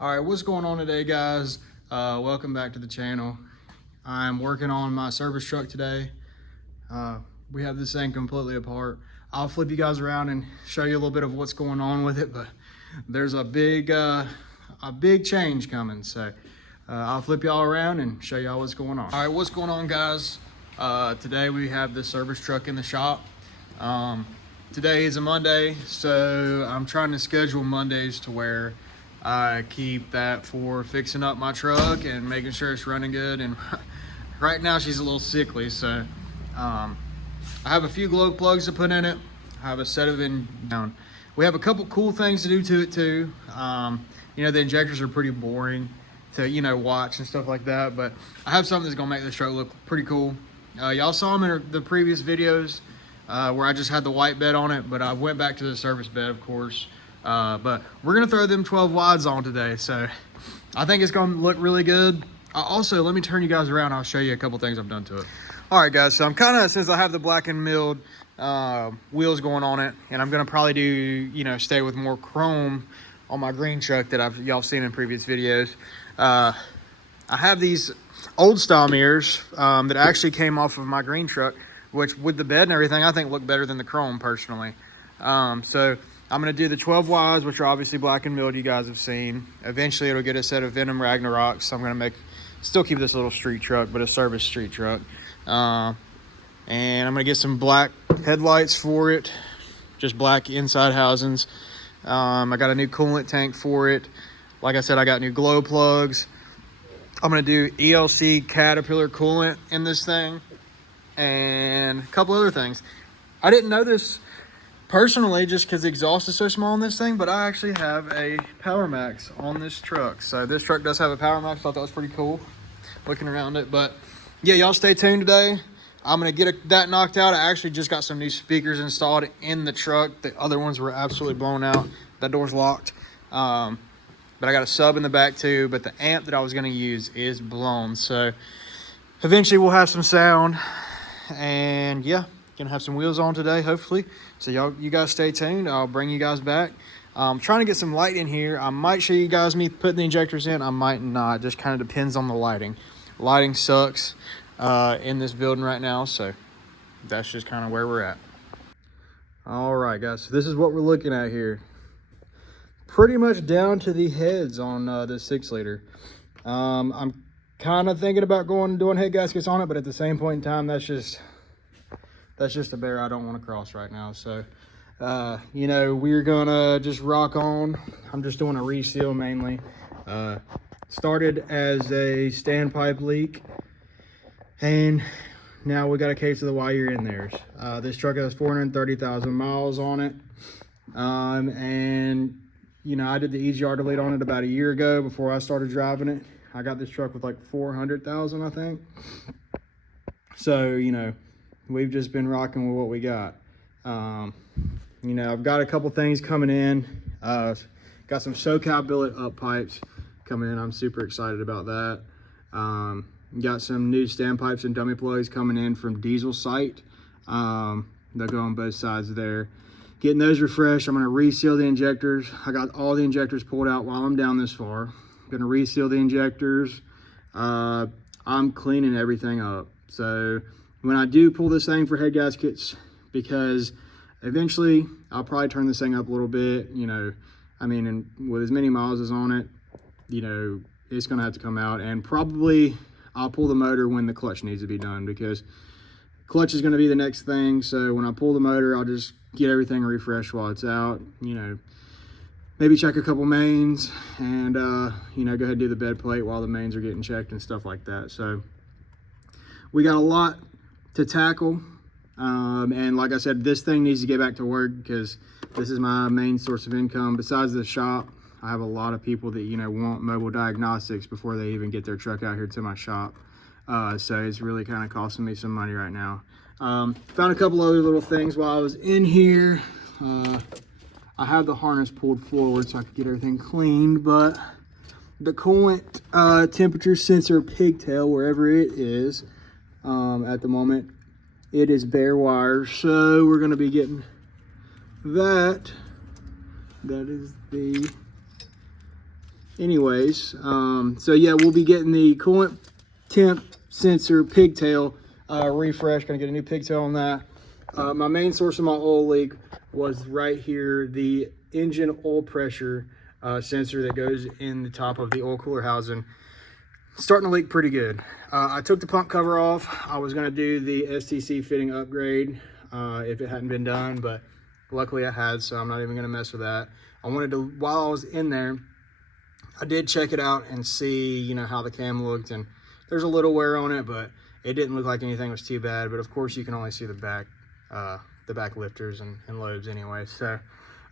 All right, what's going on today, guys? Welcome back to the channel. I'm working on my service truck today. We have this thing completely apart. I'll flip you guys around and show you a little bit of what's going on with it, but there's a big change coming. So I'll flip y'all around and show y'all what's going on. All right, what's going on, guys? Today we have this service truck in the shop. Today is a Monday, so I'm trying to schedule Mondays to where I keep that for fixing up my truck and making sure it's running good. And right now she's a little sickly, so I have a few glow plugs to put in it. I have a set of down. We have a couple cool things to do to it too. You know, the injectors are pretty boring to, you know, watch and stuff like that, but I have something that's gonna make this truck look pretty cool. Y'all saw them in the previous videos where I just had the white bed on it, but I went back to the service bed, of course. But we're gonna throw them 12 wides on today, so I think it's gonna look really good. Also, let me turn you guys around. I'll show you a couple things I've done to it. All right, guys, so I'm kind of, since I have the black and milled wheels going on it, and I'm gonna probably do, you know, stay with more chrome on my green truck that y'all seen in previous videos. I have these old style mirrors that actually came off of my green truck, which with the bed and everything, I think look better than the chrome personally. So I'm gonna do the 12 wides, which are obviously black and milled, you guys have seen. Eventually it'll get a set of Venom Ragnaroks. So I'm gonna still keep this little street truck, but a service street truck. And I'm gonna get some black headlights for it, just black inside housings. I got a new coolant tank for it. Like I said, I got new glow plugs. I'm gonna do ELC Caterpillar coolant in this thing and a couple other things. I didn't know this personally just because the exhaust is so small on this thing, but I actually have a Power Max on this truck. So this truck does have a Power Max. I thought that was pretty cool looking around it. But yeah, y'all stay tuned today. I'm gonna get that knocked out. I actually just got some new speakers installed in the truck. The other ones were absolutely blown out. That door's locked. But I got a sub in the back too, but the amp that I was gonna use is blown. So eventually we'll have some sound, and yeah, gonna have some wheels on today, hopefully. So you guys stay tuned. I'll bring you guys back. I'm trying to get some light in here. I might show you guys me putting the injectors in. I might not. Just kind of depends on the lighting. Lighting sucks in this building right now, so that's just kind of where we're at. All right, guys, so this is what we're looking at here. Pretty much down to the heads on this 6-liter. I'm kind of thinking about going and doing head gaskets on it, but at the same point in time, that's just a bear I don't want to cross right now. So you know, we're gonna just rock on. I'm just doing a reseal mainly. Started as a standpipe leak, and now we got a case of the wire in there. This truck has 430,000 miles on it, and you know, I did the EGR delete on it about a year ago before I started driving it. I got this truck with like 400,000, I think. So, you know, we've just been rocking with what we got. You know, I've got a couple things coming in. Got some SoCal billet up pipes coming in. I'm super excited about that. Got some new standpipes and dummy plugs coming in from Diesel Site. They'll go on both sides there. Getting those refreshed. I'm going to reseal the injectors. I got all the injectors pulled out while I'm down this far. I'm going to reseal the injectors. I'm cleaning everything up. So when I do pull this thing for head gaskets, because eventually I'll probably turn this thing up a little bit, you know, I mean, and with as many miles as on it, you know, it's going to have to come out, and probably I'll pull the motor when the clutch needs to be done, because clutch is going to be the next thing. So when I pull the motor, I'll just get everything refreshed while it's out, you know, maybe check a couple mains, and you know, go ahead and do the bed plate while the mains are getting checked and stuff like that. So we got a lot to tackle, and like I said, this thing needs to get back to work, because this is my main source of income. Besides the shop, I have a lot of people that, you know, want mobile diagnostics before they even get their truck out here to my shop. So it's really kind of costing me some money right now. Found a couple other little things while I was in here. I have the harness pulled forward so I could get everything cleaned, but the coolant temperature sensor pigtail, wherever it is, at the moment, it is bare wire. So we're going to be getting that. That is the anyways, so yeah, we'll be getting the coolant temp sensor pigtail refresh. Gonna get a new pigtail on that. My main source of my oil leak was right here, the engine oil pressure sensor that goes in the top of the oil cooler housing. Starting to leak pretty good. I took the pump cover off. I was gonna do the STC fitting upgrade if it hadn't been done, but luckily I had, so I'm not even gonna mess with that. I wanted to, while I was in there, I did check it out and see, you know, how the cam looked, and there's a little wear on it, but it didn't look like anything was too bad. But of course you can only see the back lifters and lobes anyway. So,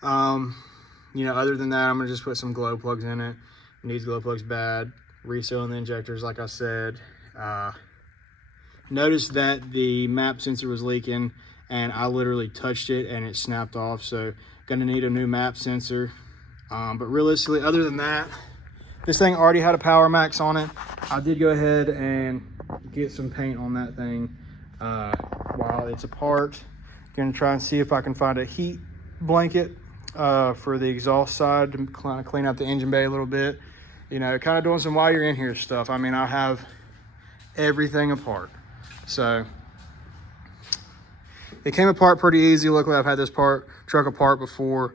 you know, other than that, I'm gonna just put some glow plugs in it. It needs glow plugs bad. Resealing the injectors, like I said. Noticed that the map sensor was leaking, and I literally touched it and it snapped off. So, gonna need a new map sensor. But realistically, other than that, this thing already had a Power Max on it. I did go ahead and get some paint on that thing while it's apart. Gonna try and see if I can find a heat blanket for the exhaust side to kind of clean out the engine bay a little bit. You know, kind of doing some while you're in here stuff. I mean, I have everything apart. So it came apart pretty easy. Luckily, I've had this truck apart before.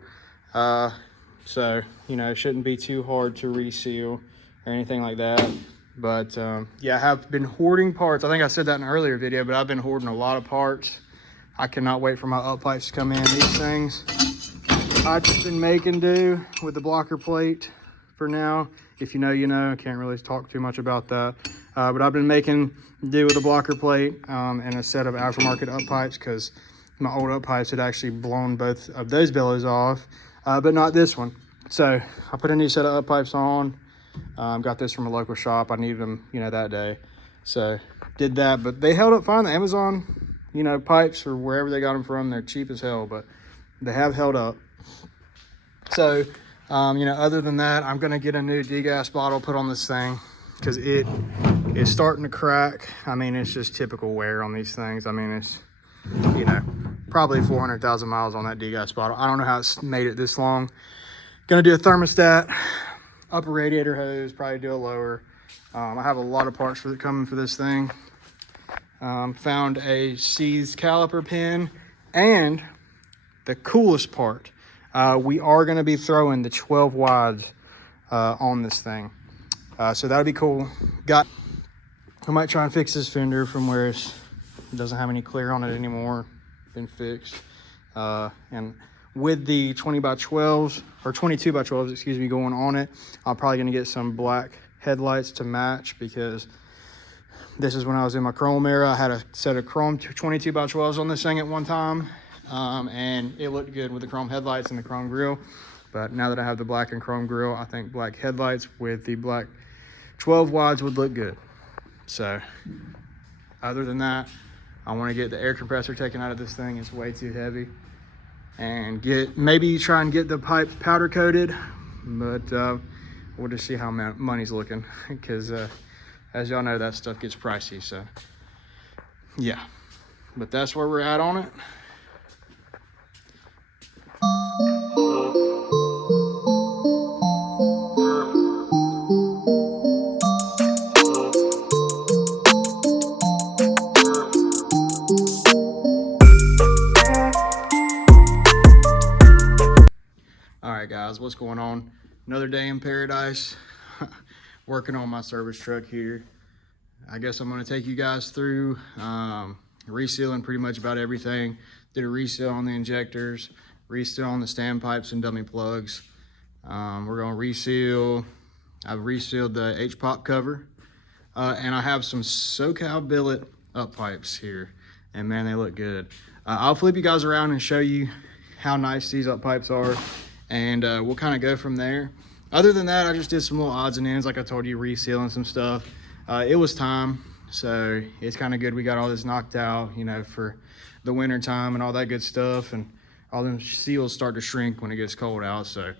So, you know, it shouldn't be too hard to reseal or anything like that. But yeah, I have been hoarding parts. I think I said that in an earlier video, but I've been hoarding a lot of parts. I cannot wait for my up pipes to come in. These things, I've just been making do with the blocker plate for now. If you know, you know. I can't really talk too much about that. But I've been making do with a blocker plate and a set of aftermarket up pipes, because my old up pipes had actually blown both of those bellows off, but not this one. So I put a new set of up pipes on. Got this from a local shop. I needed them, you know, that day. So did that, but they held up fine. The Amazon, you know, pipes, or wherever they got them from, they're cheap as hell, but they have held up. So, you know, other than that, I'm gonna get a new degas bottle put on this thing, because it is starting to crack. I mean, it's just typical wear on these things. I mean, it's, you know, probably 400,000 miles on that degas bottle. I don't know how it's made it this long. Gonna do a thermostat, upper radiator hose, probably do a lower. I have a lot of parts coming for this thing. Found a seized caliper pin, and the coolest part, we are going to be throwing the 12 wides on this thing, so that'll be cool. I might try and fix this fender from where it doesn't have any clear on it anymore. Been fixed, and with the 20 by 12s or 22 by 12s, excuse me, going on it, I'm probably going to get some black headlights to match, because this is when I was in my chrome era. I had a set of chrome 22 by 12s on this thing at one time, and it looked good with the chrome headlights and the chrome grille. But now that I have the black and chrome grille, I think black headlights with the black 12 wides would look good. So other than that, I want to get the air compressor taken out of this thing. It's way too heavy. And maybe try and get the pipes powder coated, but we'll just see how money's looking, because as y'all know, that stuff gets pricey. So yeah, but that's where we're at on it. All right, guys, what's going on? Another day in paradise. Working on my service truck here. I guess I'm going to take you guys through resealing pretty much about everything. Did a reseal on the injectors, reseal on the standpipes and dummy plugs. We're going to reseal. I've resealed the H-pop cover, and I have some SoCal billet up pipes here, and man, they look good. I'll flip you guys around and show you how nice these up pipes are, and we'll kind of go from there. Other than that, I just did some little odds and ends, like I told you, resealing some stuff. It was time, so it's kind of good we got all this knocked out, you know, for the winter time and all that good stuff, and all them seals start to shrink when it gets cold out. So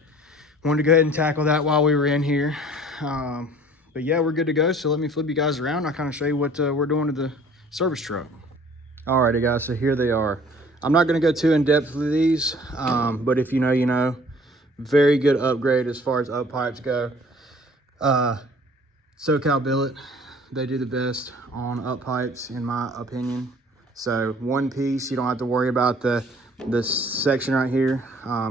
wanted to go ahead and tackle that while we were in here. But yeah, we're good to go. So let me flip you guys around. I'll kind of show you what we're doing to the service truck. Alrighty guys, so here they are. I'm not going to go too in depth with these, but if you know, you know. Very good upgrade as far as up pipes go. SoCal Billet, they do the best on up pipes in my opinion. So one piece, you don't have to worry about this section right here,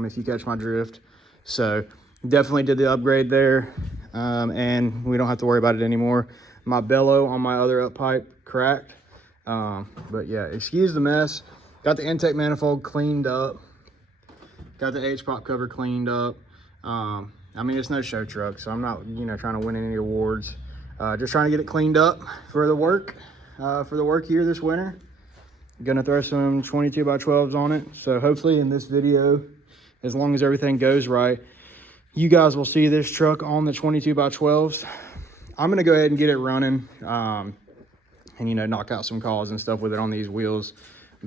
if you catch my drift. So definitely did the upgrade there, and we don't have to worry about it anymore. My bellow on my other up pipe cracked, but yeah, excuse the mess. Got the intake manifold cleaned up, got the H-pop cover cleaned up. I mean, it's no show truck, so I'm not, trying to win any awards. Just trying to get it cleaned up for the work here this winter. Gonna throw some 22x12s on it. So hopefully in this video, as long as everything goes right, you guys will see this truck on the 22x12s. I'm gonna go ahead and get it running, and knock out some calls and stuff with it on these wheels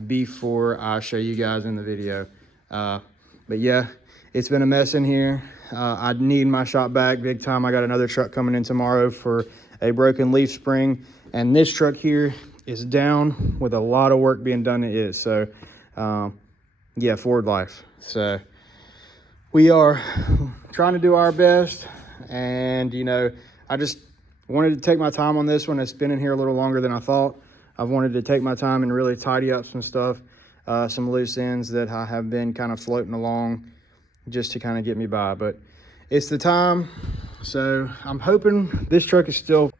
before I show you guys in the video. But yeah, it's been a mess in here. I need my shop back big time. I got another truck coming in tomorrow for a broken leaf spring, and this truck here is down with a lot of work being done. It is. So yeah, Ford life. So we are trying to do our best, and I just wanted to take my time on this one. It's been in here a little longer than I thought. I've wanted to take my time and really tidy up some stuff, some loose ends that I have been kind of floating along just to kind of get me by. But it's the time, so I'm hoping this truck is still.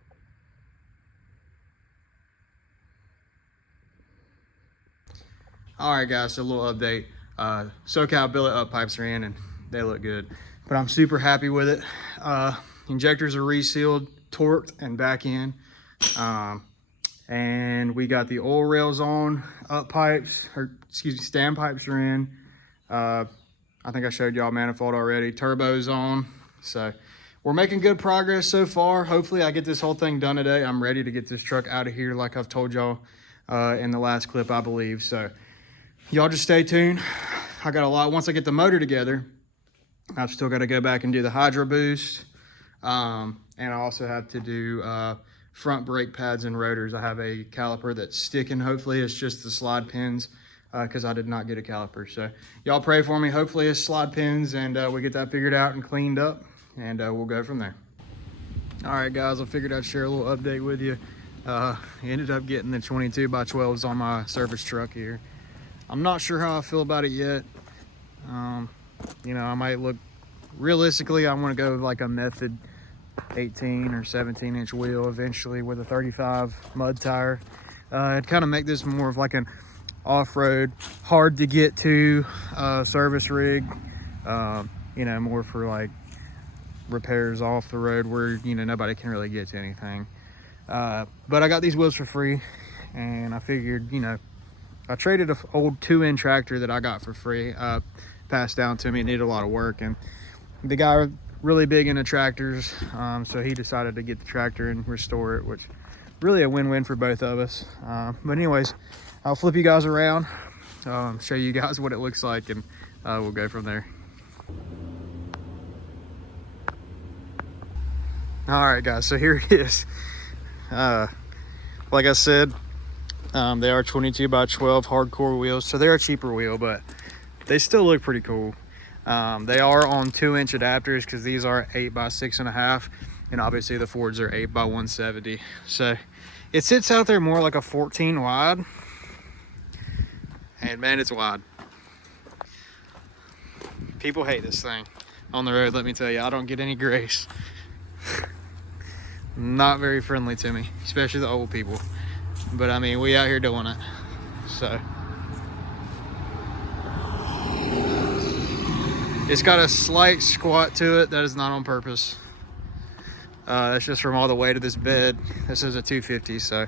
All right, guys, so a little update. SoCal Billet up pipes are in and they look good, but I'm super happy with it. Injectors are resealed, torqued, and back in. And we got the oil rails on, up pipes, or excuse me, stand pipes are in. I think I showed y'all manifold already. Turbo's on. So we're making good progress so far. Hopefully I get this whole thing done today. I'm ready to get this truck out of here like I've told y'all in the last clip, I believe. So y'all just stay tuned. I got a lot. Once I get the motor together, I've still got to go back and do the hydro boost. And I also have to do front brake pads and rotors. I have a caliper that's sticking. Hopefully it's just the slide pins, because I did not get a caliper. So y'all pray for me. Hopefully it's slide pins, and we get that figured out and cleaned up, and we'll go from there. All right, guys, I figured I'd share a little update with you. Ended up getting the 22x12s on my service truck here. I'm not sure how I feel about it yet. I might look, realistically, I want to go with like a method 18 or 17 inch wheel eventually with a 35 mud tire. It'd kind of make this more of like an off-road, hard to get to service rig, more for like repairs off the road where nobody can really get to anything. But I got these wheels for free, and I figured I traded an old 2-in tractor that I got for free, passed down to me. It needed a lot of work, and the guy really big into tractors, so he decided to get the tractor and restore it, which really a win-win for both of us. But anyways, I'll flip you guys around, show you guys what it looks like, and we'll go from there. All right, guys, so here it is. Like I said, they are 22x12 hardcore wheels, so they're a cheaper wheel, but they still look pretty cool. They are on 2-inch adapters because these are 8x6.5, and obviously the Fords are 8x170. So it sits out there more like a 14 wide, and man, it's wide. People hate this thing on the road, let me tell you. I don't get any grace. Not very friendly to me, especially the old people. But I mean, we out here doing it. So it's got a slight squat to it. That is not on purpose. That's just from all the weight of this bed. This is a 250. So,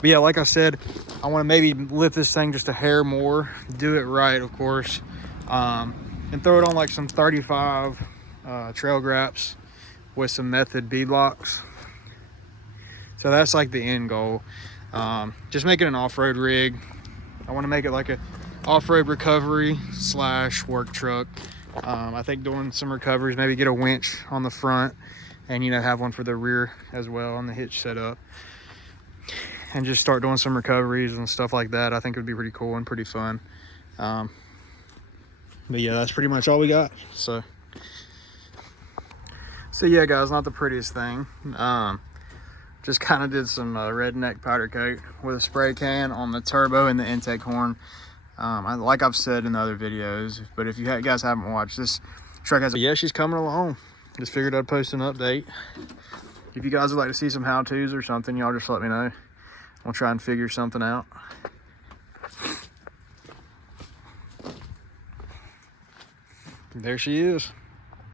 but yeah, like I said, I want to maybe lift this thing just a hair more, do it right, of course, and throw it on like some 35 trail graps with some method bead locks. So that's like the end goal. Just make it an off-road rig. I want to make it like a off-road recovery / work truck. I think doing some recoveries, maybe get a winch on the front, and have one for the rear as well on the hitch setup, and just start doing some recoveries and stuff like that. I think it would be pretty cool and pretty fun. But yeah, that's pretty much all we got. So So yeah, guys, not the prettiest thing. Just kind of did some redneck powder coat with a spray can on the turbo and the intake horn. Like I've said in the other videos, but if you guys haven't watched, this truck has, yeah, she's coming along. Just figured I'd post an update. If you guys would like to see some how-tos or something, y'all just let me know. We'll try and figure something out. There she is.